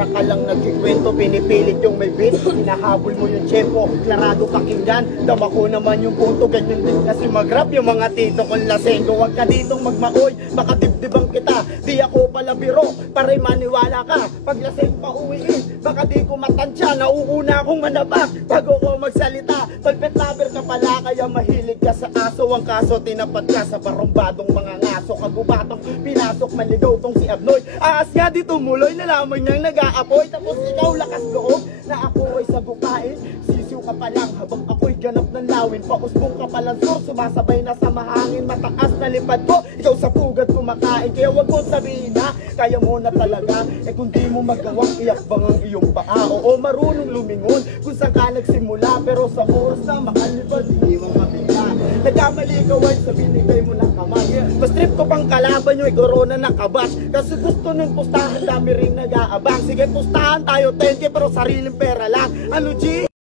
para ka lang nagkikwento. Pinipilit yung may beat, hinahabol mo yung tempo, klarado pakinggan. Dama ko naman yung punto, ganyan din kasi mag-rap yung mga tito kong lasenggo. Huwag ka ditong magmaoy, baka dibdibang kita. Di ako pala biro, para maniwala ka. Pag laseng pa uwiin, baka di ko matansya. Nauuna akong manabak bago ko magsalita. Pulpit lover ka pala, kaya mahilig ka sa aso. Ang kaso, tinapat ka sa barumbadong mga ngaso. Kagubatong pinasok, maligaw tong si Abnoy. Aas nga di tumuloy, nalaman niyang nag-aapoy. Tapos ikaw lakas loob, na ako ay sabukain. Sisiw ka pa lang habang ako'y ganap ng lawin. Pausbong ka palang sur, sumasabay na sa mahangin. Mataas na lipad ko, ikaw sa pugad kumakain. Kaya wag mo sabihin na, kaya mo na talaga. Eh kung di mo magawang iyak bang ang iyong paa. Oo, marunong lumingon kung saan ka nagsimula. Pero sa oras na makalipad, hindi mo mabigla. Nagkamali ka ay sa binigay mo ng kamay. Mas trip ko pang kalaban nyo, corona na kabash. Kasi gusto nun pustahan, dami rin nag-aabang. Sige, pustahan tayo 10K pero sariling pera lang. Ano G?